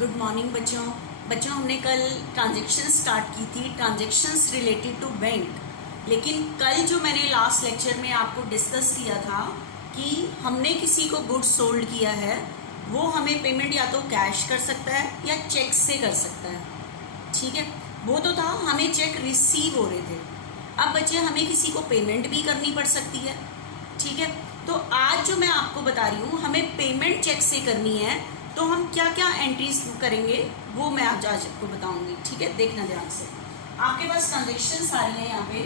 Good morning बच्चों हमने कल ट्रांजेक्शन स्टार्ट की थी, ट्रांजेक्शन्स रिलेटेड टू बैंक। लेकिन कल जो मैंने लास्ट लेक्चर में आपको डिस्कस किया था कि हमने किसी को गुड्स सोल्ड किया है, वो हमें पेमेंट या तो कैश कर सकता है या चेक से कर सकता है। ठीक है, वो तो था हमें चेक रिसीव हो रहे थे। अब बच्चे हमें किसी को पेमेंट भी करनी पड़ सकती है। ठीक है, तो आज जो मैं आपको बता रही हूँ हमें पेमेंट चेक से करनी है, तो हम क्या क्या एंट्रीज करेंगे वो मैं आज आपको बताऊंगी। ठीक है, देखना ध्यान से। आपके पास ट्रांजेक्शन आ रही है, यहाँ पे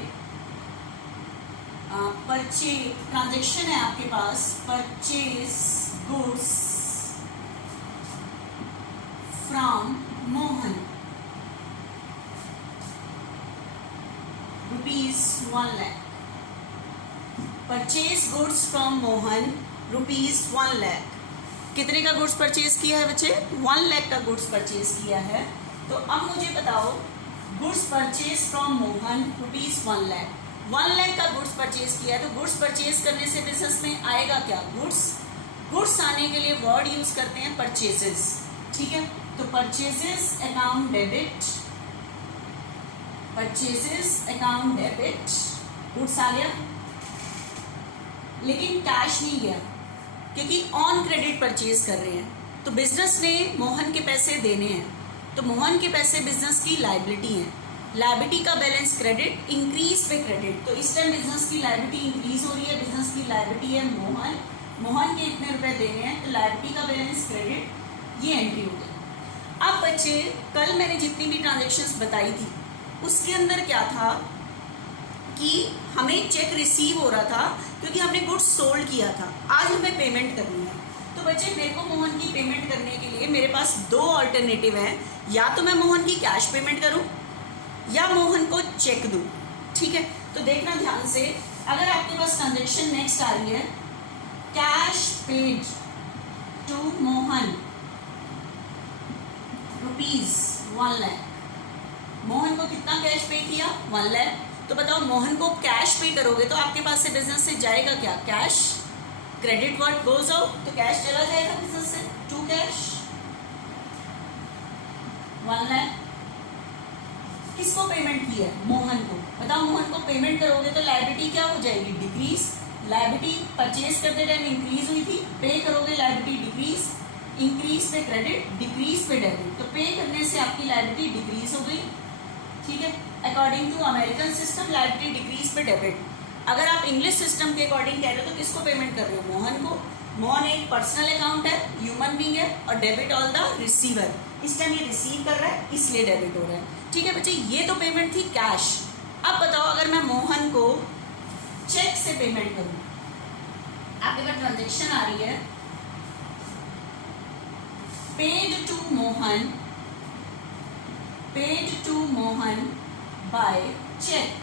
परचेज ट्रांजेक्शन है आपके पास, purchase goods from Mohan ₹1 lakh. Purchase goods from Mohan ₹1 lakh. कितने का गुड्स परचेज किया है बच्चे? 1 लाख का गुड्स परचेज किया है। तो अब मुझे बताओ, goods purchase from Mohan ₹1 lakh, 1 lakh का गुड्स परचेज किया है। तो गुड्स परचेज करने से बिजनेस में आएगा क्या? गुड्स आने के लिए वर्ड यूज करते हैं परचेजेस। ठीक है, तो purchases account debit, purchases account debit, goods आ गया, लेकिन कैश नहीं गया क्योंकि ऑन क्रेडिट परचेज कर रहे हैं। तो बिजनेस ने मोहन के पैसे देने हैं, तो मोहन के पैसे बिजनेस की लायबिलिटी है। लायबिलिटी का बैलेंस क्रेडिट, इंक्रीज पे क्रेडिट। तो इस टाइम बिजनेस की लायबिलिटी इंक्रीज हो रही है, बिजनेस की लायबिलिटी है मोहन के इतने रुपए देने हैं, तो लायबिलिटी का बैलेंस क्रेडिट, ये एंट्री हो गई। अब बच्चे कल मैंने जितनी भी ट्रांजेक्शन्स बताई थी उसके अंदर क्या था कि हमें चेक रिसीव हो रहा था क्योंकि हमने गुड्स सोल्ड किया था। आज हमें पेमेंट करनी है, तो बच्चे मेरे को मोहन की पेमेंट करने के लिए मेरे पास 2 ऑल्टरनेटिव हैं। या तो मैं मोहन की कैश पेमेंट करूं या मोहन को चेक दूं। ठीक है, तो देखना ध्यान से। अगर आपके पास ट्रांजेक्शन नेक्स्ट आ रही है, cash paid to Mohan ₹1 lakh. Mohan को कितना कैश पे किया? 1 लाख। तो बताओ, मोहन को कैश पे करोगे तो आपके पास से बिजनेस से जाएगा क्या? Cash. Credit word goes out, तो कैश चला जाएगा बिजनेस से, टू कैश 1 लाख। किसको पेमेंट की है? मोहन को। बताओ, मोहन को पेमेंट करोगे तो लायबिलिटी क्या हो जाएगी? डिक्रीज। लायबिलिटी परचेज करते टाइम इंक्रीज हुई थी, पे करोगे लायबिलिटी डिक्रीज, इंक्रीज पे क्रेडिट, डिक्रीज पे डेबिट। तो पे करने से आपकी लायबिलिटी डिक्रीज हो गई। ठीक है, according to American system liability decrease पे डेबिट। अगर आप इंग्लिश सिस्टम के अकॉर्डिंग कह रहे हो तो किसको पेमेंट कर रहे हो? मोहन को। मोहन एक पर्सनल अकाउंट है, ह्यूमन बीइंग है, और डेबिट ऑल द रिसीवर। इस टाइम ये रिसीव कर रहा है इसलिए डेबिट हो रहा है। ठीक है बच्चे, ये तो पेमेंट थी कैश। अब बताओ, अगर मैं मोहन को चेक से पेमेंट करूं, आपके पास ट्रांजेक्शन आ रही है, paid to Mohan by cheque.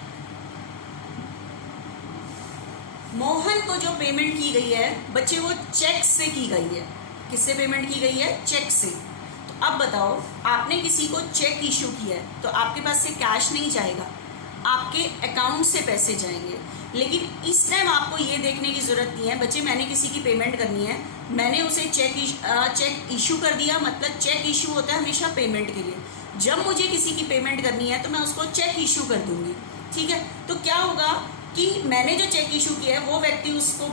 Mohan को जो पेमेंट की गई है बच्चे वो चेक से की गई है। किससे पेमेंट की गई है? चेक से। तो अब बताओ, आपने किसी को चेक इशू किया है तो आपके पास से कैश नहीं जाएगा, आपके अकाउंट से पैसे जाएंगे। लेकिन इस टाइम आपको ये देखने की जरूरत नहीं है बच्चे, मैंने किसी की पेमेंट करनी है, मैंने उसे चेक इशू कर दिया। मतलब चेक इशू होता है हमेशा पेमेंट के लिए। जब मुझे किसी की पेमेंट करनी है तो मैं उसको चेक इशू कर दूंगी। ठीक है, तो क्या होगा कि मैंने जो चेक इशू किया है वो व्यक्ति उसको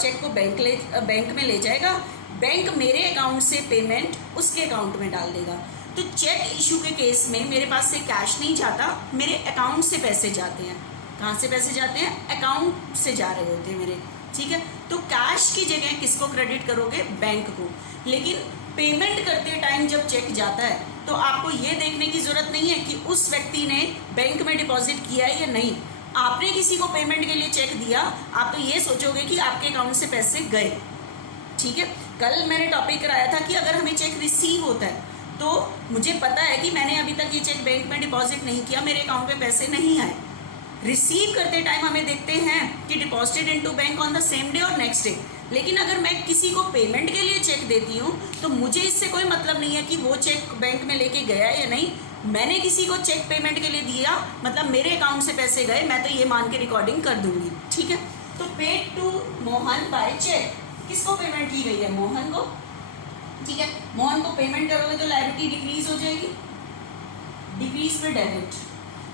चेक को बैंक में ले जाएगा, बैंक मेरे अकाउंट से पेमेंट उसके अकाउंट में डाल देगा। तो चेक इशू के केस में मेरे पास से कैश नहीं जाता, मेरे अकाउंट से पैसे जाते हैं। कहाँ से पैसे जाते हैं? अकाउंट से जा रहे होते हैं मेरे। ठीक है, तो कैश की जगह किसको क्रेडिट करोगे? बैंक को। लेकिन पेमेंट करते टाइम जब चेक जाता है तो आपको ये देखने की जरूरत नहीं है कि उस व्यक्ति ने बैंक में डिपॉजिट किया है या नहीं। आपने किसी को पेमेंट के लिए चेक दिया, आप तो ये सोचोगे कि आपके अकाउंट से पैसे गए। ठीक है, कल मैंने टॉपिक कराया था कि अगर हमें चेक रिसीव होता है तो मुझे पता है कि मैंने अभी तक ये चेक बैंक में डिपॉजिट नहीं किया, मेरे अकाउंट में पैसे नहीं आए। रिसीव करते टाइम हमें देखते हैं कि deposited into bank on the same day और नेक्स्ट डे। लेकिन अगर मैं किसी को पेमेंट के लिए चेक देती हूँ तो मुझे इससे कोई मतलब नहीं है कि वो चेक बैंक में लेके गया या नहीं। मैंने किसी को चेक पेमेंट के लिए दिया, मतलब मेरे अकाउंट से पैसे गए, मैं तो ये मान के रिकॉर्डिंग कर दूंगी। ठीक है, तो paid to Mohan by cheque, किसको पेमेंट की गई है? मोहन को। ठीक है, मोहन को पेमेंट करोगे तो लायबिलिटी डिक्रीज हो जाएगी, डिक्रीज पे डेबिट।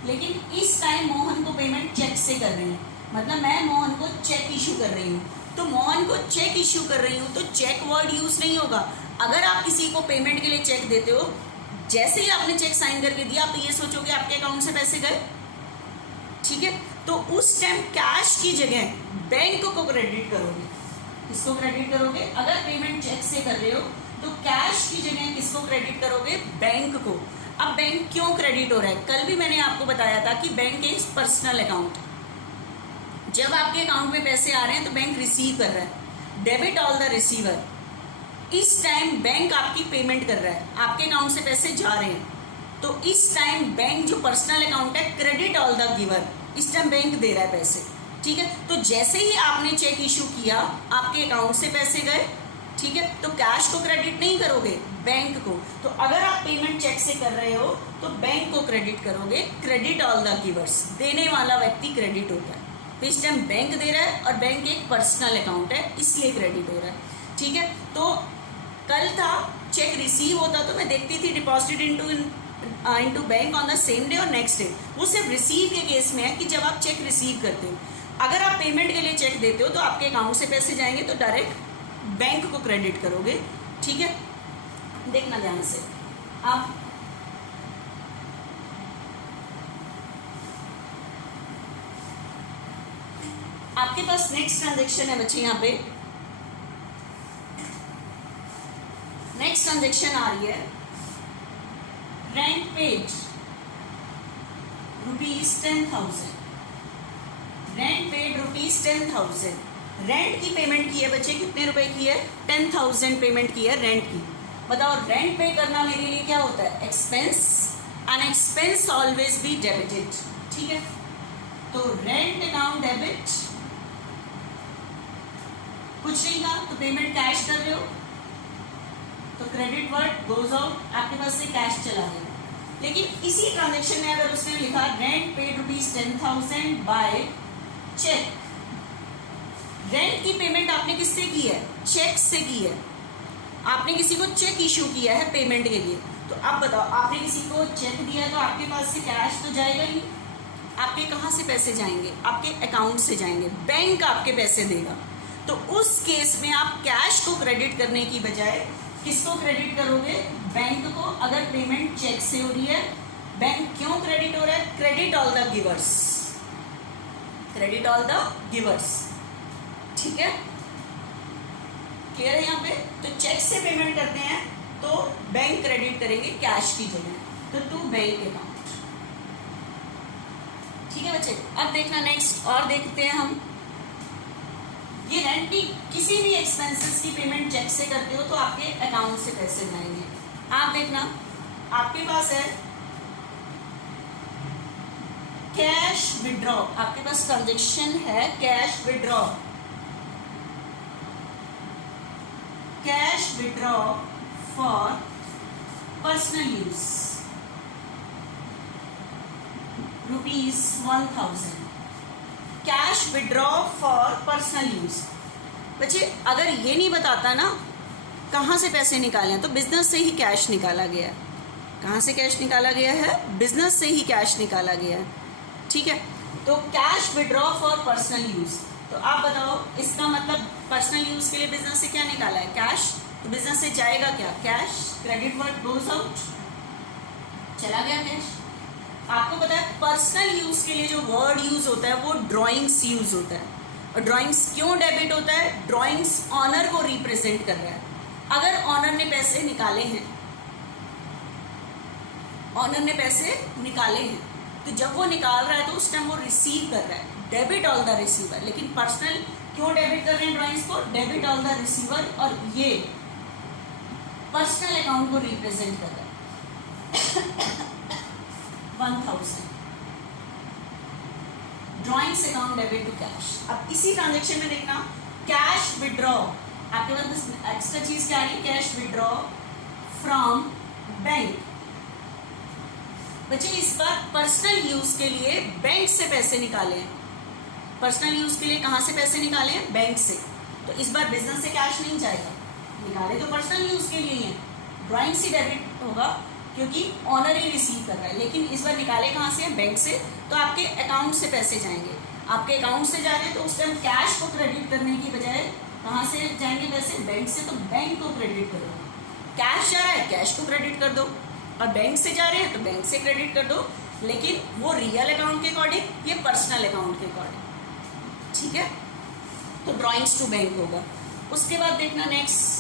लेकिन इस टाइम मोहन को पेमेंट चेक से कर रहे हैं, मतलब मैं मोहन को चेक इशू कर रही हूँ, तो मोहन को चेक इशू कर रही हूँ तो चेक वर्ड यूज नहीं होगा। अगर आप किसी को पेमेंट के लिए चेक देते हो, जैसे ही आपने चेक साइन करके दिया आप तो ये सोचोगे आपके अकाउंट से पैसे गए, ठीक है, तो उस टाइम कैश की जगह बैंक को क्रेडिट करोगे। किसको क्रेडिट करोगे? अगर पेमेंट चेक से कर रहे हो तो कैश की जगह किसको क्रेडिट करोगे? बैंक को। अब बैंक क्यों क्रेडिट हो रहा है? कल भी मैंने आपको बताया था कि बैंक इज पर्सनल अकाउंट। जब आपके अकाउंट में पैसे आ रहे हैं तो बैंक रिसीव कर रहा है, डेबिट ऑल द रिसीवर। इस टाइम बैंक आपकी पेमेंट कर रहा है, आपके अकाउंट से पैसे जा रहे हैं, तो इस टाइम बैंक जो पर्सनल अकाउंट है क्रेडिट ऑल द गिवर, इस टाइम बैंक दे रहा है पैसे, ठीक है। तो जैसे ही आपने चेक इशू किया आपके अकाउंट से पैसे गए, ठीक है, तो कैश को क्रेडिट नहीं करोगे, बैंक को। तो अगर आप पेमेंट चेक से कर रहे हो तो बैंक को क्रेडिट करोगे, क्रेडिट ऑल द गिवर्स, देने वाला व्यक्ति क्रेडिट होता है। तो इस टाइम बैंक दे रहा है और बैंक एक पर्सनल अकाउंट है इसलिए क्रेडिट हो रहा है, ठीक है। तो कल था चेक रिसीव होता तो मैं देखती थी deposited into bank on the same day और नेक्स्ट डे। वो सिर्फ रिसीव के केस में है कि जब आप चेक रिसीव करते हो। अगर आप पेमेंट के लिए चेक देते हो तो आपके अकाउंट से पैसे जाएंगे तो डायरेक्ट बैंक को क्रेडिट करोगे, ठीक है। देखना ध्यान से आप, आपके पास नेक्स्ट ट्रांजेक्शन है बच्चे, यहाँ पे नेक्स्ट ट्रांजेक्शन आ रही है rent paid ₹10,000, rent paid ₹10,000। Rent की पेमेंट की है बच्चे, कितने रुपए की है? 10,000 पेमेंट की है रेंट की। बताओ रेंट पे करना मेरे लिए क्या होता है? Expense, an expense always be debited, ठीक है। तो रेंट अकाउंट डेबिट, कुछ नहीं था तो पेमेंट कैश कर रहे हो तो क्रेडिट वर्ड गोज आउट, आपके पास से कैश चला गया। लेकिन इसी ट्रांजेक्शन में अगर उसने लिखा rent paid ₹10,000 by cheque, rent की पेमेंट आपने किससे की है? चेक से की है। आपने किसी को चेक इशू किया है पेमेंट के लिए, तो अब बताओ आपने किसी को चेक दिया है तो आपके पास से कैश तो जाएगा ही, आपके कहाँ से पैसे जाएंगे? आपके अकाउंट से जाएंगे, बैंक आपके पैसे देगा। तो उस केस में आप कैश को क्रेडिट करने की बजाय किसको क्रेडिट करोगे? बैंक को। अगर पेमेंट चेक से हो रही है, बैंक क्यों क्रेडिट हो रहा है? Credit all the givers, credit all the givers, ठीक है, क्लियर है यहाँ पे। तो चेक से पेमेंट करते हैं तो बैंक क्रेडिट करेंगे कैश की जगह, तो टू बैंक अकाउंट, ठीक है बच्चे। अब देखना नेक्स्ट और देखते हैं हम, ये रेंट की किसी भी एक्सपेंसेस की पेमेंट चेक से करते हो तो आपके अकाउंट से पैसे जाएंगे। आप देखना आपके पास है कैश विड्रॉ, आपके पास ट्रांजेक्शन है cash withdraw, cash withdraw for personal use ₹1,000, cash withdraw for personal use. बच्चे अगर ये नहीं बताता ना कहाँ से पैसे निकाले हैं, तो बिजनेस से ही कैश निकाला गया है। कहाँ से कैश निकाला गया है? बिजनेस से ही कैश निकाला गया है, ठीक है। तो cash withdraw for personal use, तो आप बताओ इसका मतलब पर्सनल यूज के लिए बिजनेस से क्या निकाला है? कैश। तो बिजनेस से जाएगा क्या? Cash, credit word goes out, चला गया कैश। आपको पता है पर्सनल यूज के लिए जो वर्ड यूज होता है वो ड्राइंग्स यूज होता है, और ड्राइंग्स क्यों डेबिट होता है? ड्राइंग्स ऑनर को रिप्रेजेंट कर रहा है। अगर ऑनर ने पैसे निकाले हैं, ऑनर ने पैसे निकाले हैं, तो जब वो निकाल रहा है तो उस टाइम वो रिसीव कर रहा है, डेबिट ऑल द रिसीवर। लेकिन पर्सनल क्यों डेबिट कर रहे हैं ड्राइंग्स को? डेबिट ऑल द रिसीवर, और ये पर्सनल अकाउंट को रिप्रेजेंट कर रहा है। 1,000 drawings account debit to cash. अब इसी ट्रांजेक्शन में देखना कैश विड्रॉ, आपके पास एक्स्ट्रा चीज क्या है? Cash withdraw from bank. बच्चे इस बार पर्सनल यूज के लिए बैंक से पैसे निकाले हैं, पर्सनल यूज के लिए कहाँ से पैसे निकाले हैं? बैंक से। तो इस बार बिजनेस से कैश नहीं जाएगा, निकाले तो पर्सनल यूज के लिए ही है, ड्राइंग से डेबिट होगा क्योंकि ऑनर ही रिसीव कर रहा है। लेकिन इस बार निकाले कहाँ से? बैंक से। तो आपके अकाउंट से पैसे जाएंगे, आपके अकाउंट से जा रहे हैं तो उस टाइम कैश को क्रेडिट करने की बजाय कहाँ से जाएंगे पैसे? बैंक से। तो बैंक को क्रेडिट करो। कैश जा रहा है, कैश को क्रेडिट कर दो, और बैंक से जा रहे हैं तो बैंक से क्रेडिट कर दो। लेकिन वो रियल अकाउंट के अकॉर्डिंग, ये पर्सनल अकाउंट के अकॉर्डिंग। ठीक है, तो ड्रॉइंग्स टू बैंक होगा। उसके बाद देखना नेक्स्ट,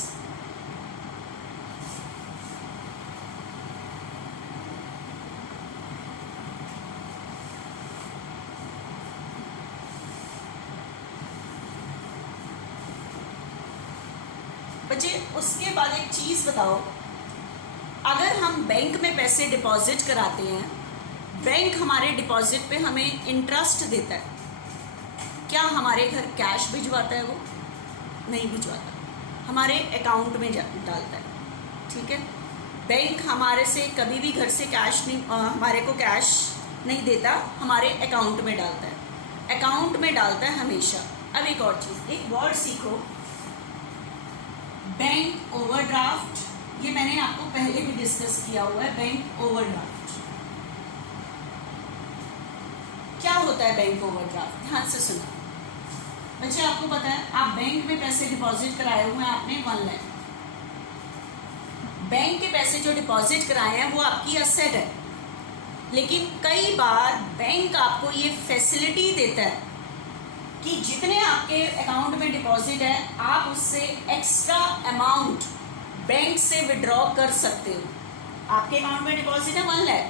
बच्चे उसके बाद एक चीज बताओ, अगर हम बैंक में पैसे डिपॉजिट कराते हैं, बैंक हमारे डिपॉजिट पे हमें इंटरेस्ट देता है, क्या हमारे घर कैश भिजवाता है? वो नहीं भिजवाता, हमारे अकाउंट में डालता है। ठीक है, बैंक हमारे से कभी भी घर से कैश नहीं, हमारे को कैश नहीं देता, हमारे अकाउंट में डालता है, अकाउंट में डालता है हमेशा। अब एक और चीज, एक वर्ड सीखो, बैंक ओवरड्राफ्ट। ये मैंने आपको पहले भी डिस्कस किया हुआ है। बैंक ओवरड्राफ्ट क्या होता है? बैंक ओवरड्राफ्ट ध्यान से सुनो बच्चे, आपको पता है आप बैंक में पैसे डिपॉजिट कराए हुए हैं आपने 1 लाख, बैंक के पैसे जो डिपॉजिट कराए हैं वो आपकी असेट है। लेकिन कई बार बैंक आपको ये फैसिलिटी देता है कि जितने आपके अकाउंट में डिपॉजिट है आप उससे एक्स्ट्रा अमाउंट बैंक से विड्रॉ कर सकते हो। आपके अकाउंट में डिपॉजिट है 1 लाख,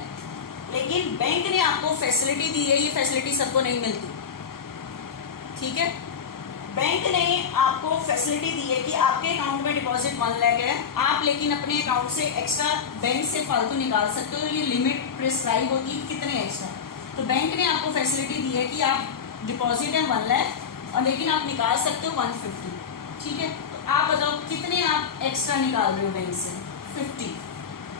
लेकिन बैंक ने आपको फैसिलिटी दी है, ये फैसिलिटी सबको नहीं मिलती। ठीक है, बैंक ने आपको फैसिलिटी दी है कि आपके अकाउंट में डिपॉजिट 1 लाख है, आप लेकिन अपने अकाउंट से एक्स्ट्रा बैंक से फालतू निकाल सकते हो। ये लिमिट प्रिस्क्राइब होती है कितने एक्स्ट्रा। तो बैंक ने आपको फैसिलिटी दी है कि आप डिपॉजिट है 1 लाख और लेकिन आप निकाल सकते हो 150। ठीक है, तो आप बताओ कितने आप एक्स्ट्रा निकाल रहे हो बैंक से? 50।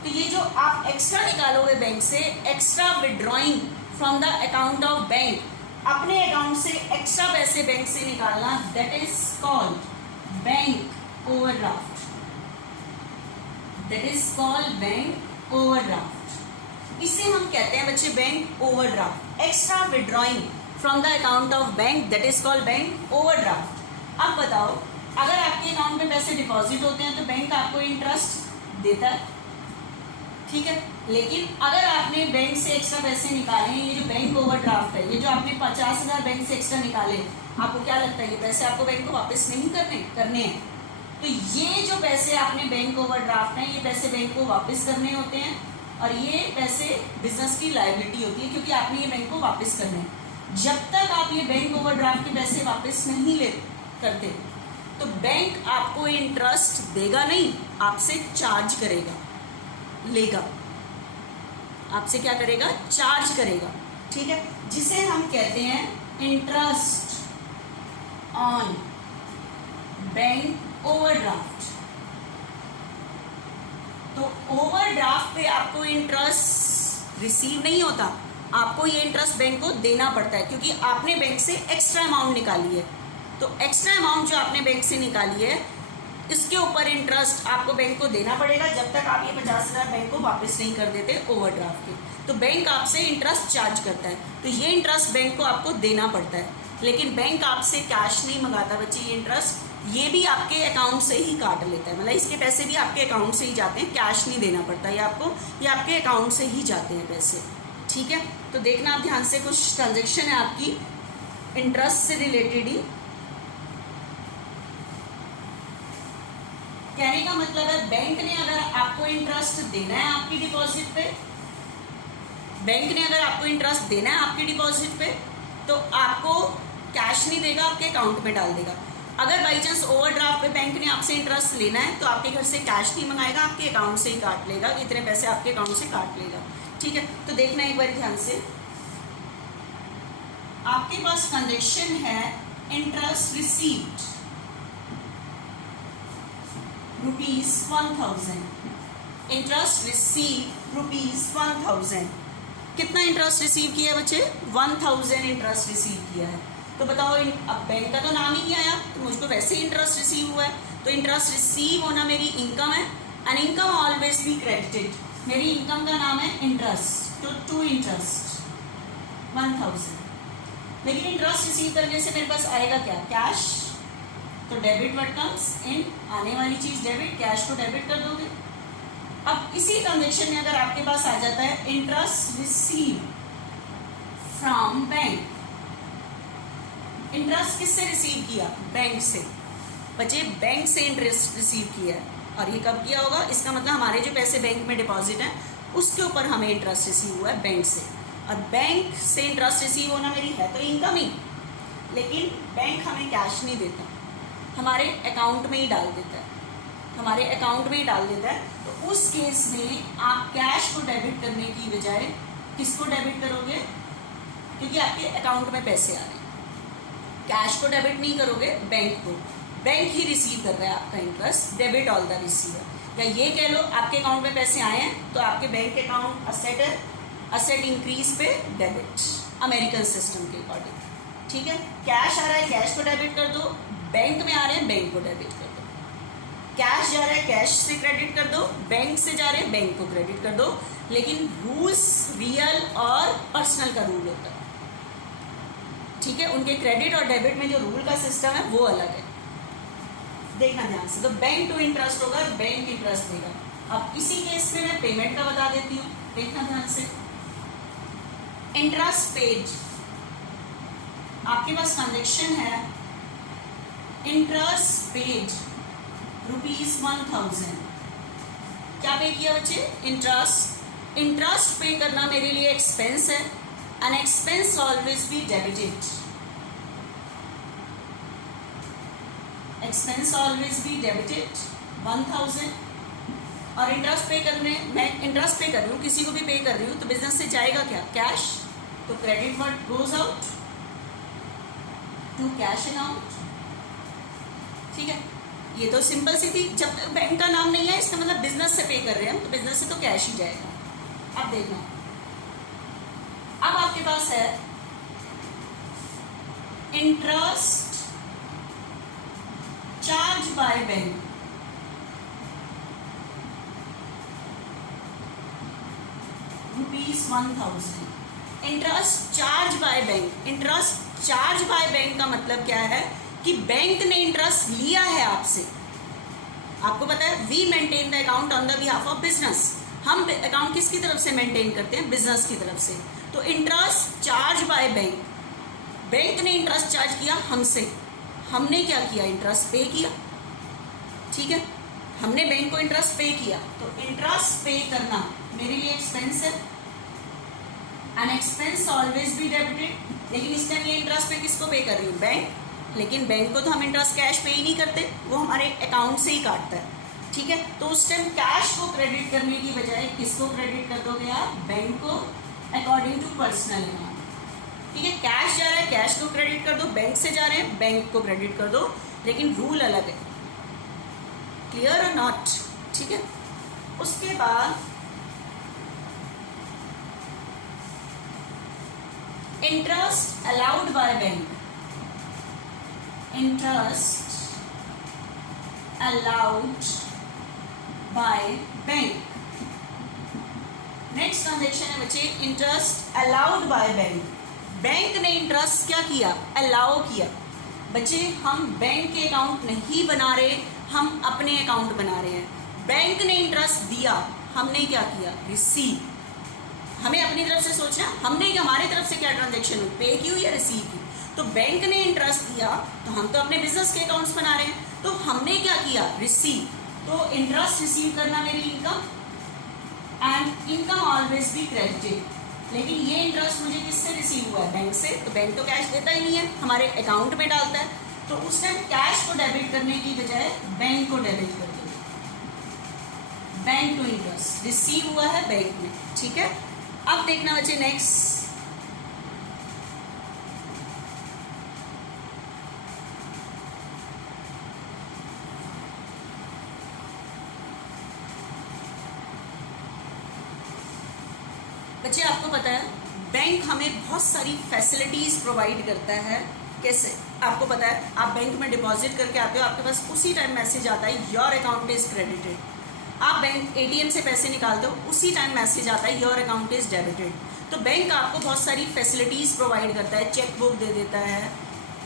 तो ये जो आप एक्स्ट्रा निकालोगे बैंक से, extra withdrawing from the account of bank, अपने अकाउंट से एक्स्ट्रा पैसे बैंक से निकालना, that is called bank overdraft. That is called bank overdraft. इसे हम कहते हैं बच्चे bank overdraft. Extra withdrawing from the account of bank, that is called bank overdraft. अब बताओ, अगर आपके अकाउंट में पैसे डिपॉजिट होते हैं तो बैंक आपको इंटरेस्ट देता है। ठीक है, लेकिन अगर आपने बैंक से एक्स्ट्रा पैसे निकाले हैं, ये जो बैंक ओवरड्राफ्ट है, ये जो आपने 50,000 बैंक से एक्स्ट्रा निकाले, आपको क्या लगता है ये पैसे आपको बैंक को वापस नहीं करने हैं? तो ये जो पैसे आपने बैंक ओवरड्राफ्ट हैं, ये पैसे बैंक को वापस करने होते हैं, और ये पैसे बिजनेस की लायबिलिटी होती है क्योंकि आपने ये बैंक को वापस करने हैं। जब तक आप ये बैंक ओवरड्राफ्ट के पैसे वापस नहीं करते तो बैंक आपको इंटरेस्ट देगा नहीं, आपसे चार्ज करेगा, लेगा, आपसे क्या करेगा? चार्ज करेगा। ठीक है, जिसे हम कहते हैं इंटरेस्ट ऑन बैंक ओवरड्राफ्ट। तो ओवरड्राफ्ट पे आपको इंटरेस्ट रिसीव नहीं होता, आपको ये इंटरेस्ट बैंक को देना पड़ता है क्योंकि आपने बैंक से एक्स्ट्रा अमाउंट निकाली है। तो एक्स्ट्रा अमाउंट जो आपने बैंक से निकाली है, इसके ऊपर इंटरेस्ट आपको बैंक को देना पड़ेगा जब तक आप ये 50,000 बैंक को वापस नहीं कर देते ओवरड्राफ्ट के। तो बैंक आपसे इंटरेस्ट चार्ज करता है, तो ये इंटरेस्ट बैंक को आपको देना पड़ता है। लेकिन बैंक आपसे कैश नहीं मंगाता बच्चे, ये इंटरेस्ट ये भी आपके अकाउंट से ही काट लेता है, मतलब इसके पैसे भी आपके अकाउंट से ही जाते हैं, कैश नहीं देना पड़ता है आपको, ये आपके अकाउंट से ही जाते हैं पैसे। ठीक है, तो देखना आप ध्यान से, कुछ ट्रांजेक्शन है आपकी इंटरेस्ट से रिलेटेड ही। कहने का मतलब है बैंक ने अगर आपको इंटरेस्ट देना है आपकी डिपॉजिट पे, बैंक ने अगर आपको इंटरेस्ट देना है आपकी डिपॉजिट पे, तो आपको कैश नहीं देगा, आपके अकाउंट में डाल देगा। अगर बाई चांस ओवरड्राफ्ट पे बैंक ने आपसे इंटरेस्ट लेना है तो आपके घर से कैश नहीं मंगाएगा, आपके अकाउंट से ही काट लेगा, इतने पैसे आपके अकाउंट से काट लेगा। ठीक है, तो देखना एक बार ध्यान से, आपके पास ट्रांजेक्शन है इंटरेस्ट रिसीव्ड ₹1,000, इंटरेस्ट रिसीव ₹1,000। कितना इंटरेस्ट रिसीव किया है बच्चे? 1,000 इंटरेस्ट रिसीव किया है। तो बताओ, अब बैंक का तो नाम ही नहीं आया, तो मुझको वैसे ही इंटरेस्ट रिसीव हुआ है, तो इंटरेस्ट रिसीव होना मेरी इनकम है, and income always be credited. मेरी इनकम का नाम है इंटरेस्ट, तो टू इंटरेस्ट 1000। लेकिन इंटरेस्ट रिसीव करने से मेरे पास आएगा क्या, कैश। तो डेबिट व्हाट कम्स इन, आने वाली चीज डेबिट, कैश को डेबिट कर दोगे। अब इसी ट्रांजेक्शन में अगर आपके पास आ जाता है interest receive from bank, interest किससे रिसीव किया, बैंक से। बच्चे बैंक से इंटरेस्ट रिसीव किया है, और ये कब किया होगा, इसका मतलब हमारे जो पैसे बैंक में डिपॉजिट हैं उसके ऊपर हमें इंटरेस्ट रिसीव हुआ है बैंक से। और बैंक से इंटरेस्ट रिसीव होना मेरी है तो इनकम ही, लेकिन बैंक हमें कैश नहीं देता, हमारे अकाउंट में ही डाल देता है, हमारे अकाउंट में ही डाल देता है। तो उस केस में आप कैश को डेबिट करने की बजाय किसको डेबिट करोगे, क्योंकि आपके अकाउंट में पैसे आ रहे हैं, कैश को डेबिट नहीं करोगे, बैंक को। बैंक ही रिसीव कर रहा है आपका interest, debit all the receiver. या ये कह लो आपके अकाउंट में पैसे आए हैं तो आपके बैंक अकाउंट असेट है, असेट इंक्रीज पे डेबिट, अमेरिकन सिस्टम के अकॉर्डिंग, ठीक है। कैश आ रहा है, कैश को डेबिट कर दो, बैंक में आ रहे हैं, बैंक को डेबिट कर दो। कैश जा रहा है, कैश से क्रेडिट कर दो, बैंक से जा रहे हैं, बैंक को क्रेडिट कर दो। लेकिन रूल्स रियल और पर्सनल का रूल होता है, ठीक है। उनके क्रेडिट और डेबिट में जो रूल का सिस्टम है वो अलग है, देखना ध्यान से। तो बैंक टू इंटरेस्ट होगा, बैंक इंटरेस्ट देगा। अब इसी केस में मैं पेमेंट का बता देती हूँ, देखना ध्यान से। इंटरेस्ट पेड, आपके पास ट्रांजेक्शन है इंटरेस्ट पेड ₹1000। क्या पे किया बच्चे, इंटरेस्ट। इंटरेस्ट पे करना मेरे लिए एक्सपेंस है, an expense always be debited, expense always be debited 1000। और इंटरेस्ट पे करने, मैं इंटरेस्ट पे कर रही हूँ, किसी को भी पे कर रही हूँ, तो बिजनेस से जाएगा क्या, कैश। तो credit word goes out to cash account, ठीक है। ये तो सिंपल सी थी, जब तक बैंक का नाम नहीं है इसका मतलब बिजनेस से पे कर रहे हैं हम, तो बिजनेस से तो कैश ही जाएगा। अब देखना, अब आपके पास है interest charge by bank, ₹1000। Interest charge by bank, interest charge by bank का मतलब क्या है कि बैंक ने इंटरेस्ट लिया है आपसे। आपको पता है we maintain the account on the behalf of business, हम अकाउंट किसकी तरफ से मेंटेन करते हैं, बिजनेस की तरफ से। तो interest charge by bank, bank ने इंटरेस्ट चार्ज किया हमसे, हमने क्या किया, इंटरेस्ट पे किया, ठीक है। हमने बैंक को इंटरेस्ट पे किया, तो इंटरेस्ट पे करना मेरे लिए एक्सपेंस है, an expense always be debited. लेकिन इस टाइम ये इंटरेस्ट पे किसको पे कर रही हूँ, बैंक। लेकिन बैंक को तो हम इंटरेस्ट कैश पे ही नहीं करते, वो हमारे अकाउंट से ही काटता है, ठीक है। तो उस टाइम कैश को क्रेडिट करने की बजाय किसको क्रेडिट कर दोगे आप, बैंक को, अकॉर्डिंग टू पर्सनल अमाउंट, ठीक है। कैश जा रहा है, कैश को क्रेडिट कर दो, बैंक से जा रहे हैं, बैंक को क्रेडिट कर दो, लेकिन रूल अलग है, क्लियर और नॉट, ठीक है। उसके बाद interest allowed by bank, interest allowed by bank. Next transaction है बच्चे interest allowed by bank. Bank ने इंटरेस्ट क्या किया, अलाउ किया। बच्चे हम बैंक के अकाउंट नहीं बना रहे, हम अपने अकाउंट बना रहे हैं। बैंक ने इंटरेस्ट दिया, हमने क्या किया, रिसीव। हमें अपनी तरफ से सोचना, हमने हमारे तरफ से क्या ट्रांजेक्शन हुई, पे की हुई या रिसीव की। तो बैंक ने इंटरेस्ट दिया तो हम तो अपने बिजनेस के अकाउंट्स बना रहे हैं, तो हमने क्या किया, रिसीव। तो इंटरेस्ट रिसीव करना मेरी income, and income always be credited. लेकिन ये इंटरेस्ट मुझे किससे रिसीव हुआ है, बैंक से। तो बैंक तो कैश देता ही नहीं है, हमारे अकाउंट में डालता है। तो उस टाइम कैश को डेबिट करने की बजाय बैंक को डेबिट कर दो, बैंक टू इंटरेस्ट रिसीव हुआ है बैंक में, ठीक है। अब देखना बच्चे नेक्स्ट, बच्चे आपको पता है बैंक हमें बहुत सारी फैसिलिटीज प्रोवाइड करता है कैसे? आपको पता है आप बैंक में डिपॉजिट करके आते हो, आपके पास उसी टाइम मैसेज आता है योर अकाउंट इज क्रेडिटेड। आप बैंक एटीएम से पैसे निकालते हो, उसी टाइम मैसेज आता है योर अकाउंट इज डेबिटेड। तो बैंक आपको बहुत सारी फैसिलिटीज़ प्रोवाइड करता है, चेक बुक दे देता है।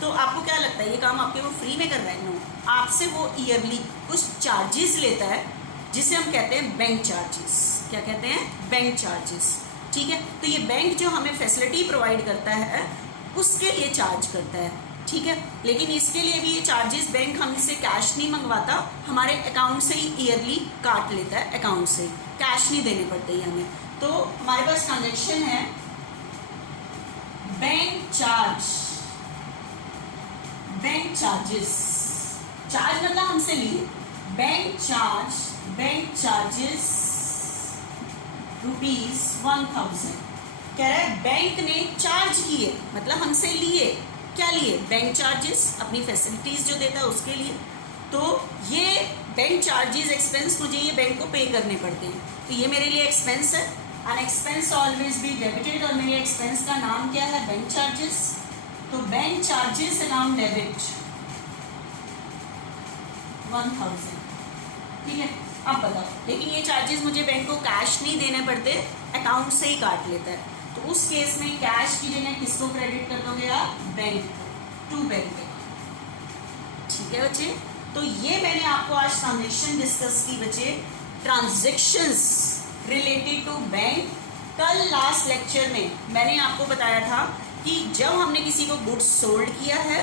तो आपको क्या लगता है ये काम आपके वो फ्री में कर रहा है? नो, आपसे वो ईयरली कुछ चार्जेस लेता है जिसे हम कहते हैं बैंक चार्जेस। क्या कहते हैं? Bank charges. ठीक है, तो ये बैंक जो हमें फैसिलिटी प्रोवाइड करता है उसके लिए चार्ज करता है। ठीक है, लेकिन इसके लिए भी ये चार्जेस बैंक हमसे कैश नहीं मंगवाता, हमारे अकाउंट से ही ईयरली काट लेता है, अकाउंट से कैश नहीं देने पड़ते ही हमें। तो हमारे पास ट्रांजेक्शन है bank charge, bank charges, charge मतलब हमसे लिए, बैंक चार्ज, बैंक चार्जेस ₹1000। कह रहा है बैंक ने चार्ज किए मतलब हमसे लिए, क्या लिए? बैंक चार्जेस, अपनी फैसिलिटीज जो देता है उसके लिए। तो ये बैंक चार्जेस एक्सपेंस मुझे ये बैंक को पे करने पड़ते हैं, तो ये मेरे लिए एक्सपेंस है। An expense always be debited, और मेरे एक्सपेंस का नाम क्या है? Bank charges. तो बैंक चार्जेस अकाउंट डेबिट 1000। ठीक है, अब बताओ, लेकिन ये चार्जेस मुझे बैंक को कैश नहीं देने पड़ते, अकाउंट से ही काट लेता है। तो उस केस में कैश की जगह किसको क्रेडिट कर दोगे आप? बैंक को, टू बैंक। ठीक है बच्चे, तो ये मैंने आपको आज ट्रांजेक्शन डिस्कस की बच्चे, ट्रांजेक्शंस रिलेटेड टू बैंक। कल लास्ट लेक्चर में मैंने आपको बताया था कि जब हमने किसी को गुड्स सोल्ड किया है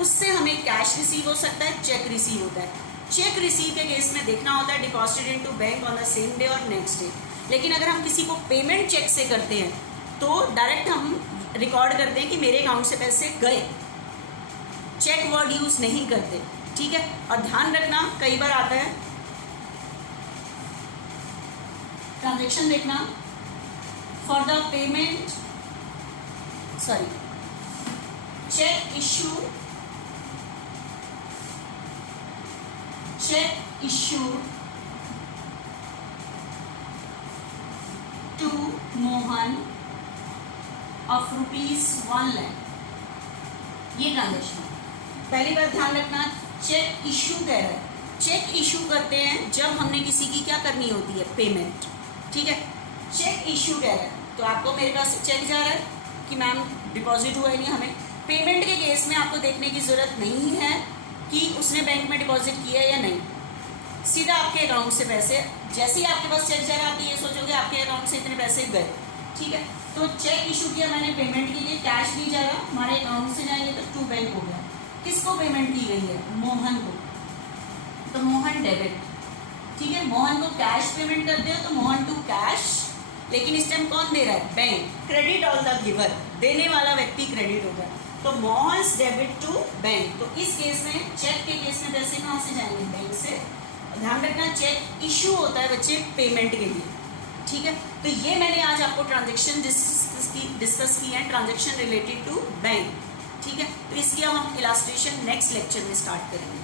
उससे हमें कैश रिसीव हो सकता है, चेक रिसीव होता है। चेक रिसीव के केस में देखना होता है deposited into bank on the same day और नेक्स्ट डे। लेकिन अगर हम किसी को पेमेंट चेक से करते हैं तो डायरेक्ट हम रिकॉर्ड करते हैं कि मेरे अकाउंट से पैसे गए, चेक वर्ड यूज नहीं करते। ठीक है, और ध्यान रखना कई बार आता है ट्रांजेक्शन देखना for the payment, sorry, check issue, check issue to Mohan of ₹1 lakh, ये ट्रांजेक्शन। पहली बार ध्यान रखना, चेक इशू कह रहा है, चेक इशू करते हैं जब हमने किसी की क्या करनी होती है? पेमेंट। ठीक है, चेक इशू कह रहा है, तो आपको मेरे पास चेक जा रहा है कि मैम डिपॉजिट हुआ है नहीं। हमें पेमेंट के केस में आपको देखने की ज़रूरत नहीं है कि उसने बैंक में डिपॉजिट किया या नहीं, सीधा आपके अकाउंट से पैसे, जैसे ही आपके पास चेक जा रहा है आप ये सोचोगे आपके अकाउंट से इतने पैसे गए। ठीक है, तो चेक इशू किया मैंने पेमेंट के लिए, कैश नहीं जा रहा, हमारे अकाउंट से जाएंगे तो टू बैंक हो गया। किसको पेमेंट की गई है? मोहन को, तो मोहन डेबिट। ठीक है, मोहन को कैश पेमेंट करते हो तो मोहन टू कैश, लेकिन इस टाइम कौन दे रहा है? Bank. Credit all the giver, देने वाला व्यक्ति क्रेडिट होगा, तो मोहन्स डेबिट टू बैंक। तो इस केस में, चेक के केस में पैसे कहाँ से जाएंगे? बैंक से। ध्यान रखना चेक इशू होता है बच्चे पेमेंट के लिए। ठीक है, तो ये मैंने आज आपको ट्रांजेक्शन डिस्कस की है, ट्रांजेक्शन रिलेटेड टू बैंक। ठीक है, तो इसकी अब हम इलास्ट्रेशन नेक्स्ट लेक्चर में स्टार्ट करेंगे।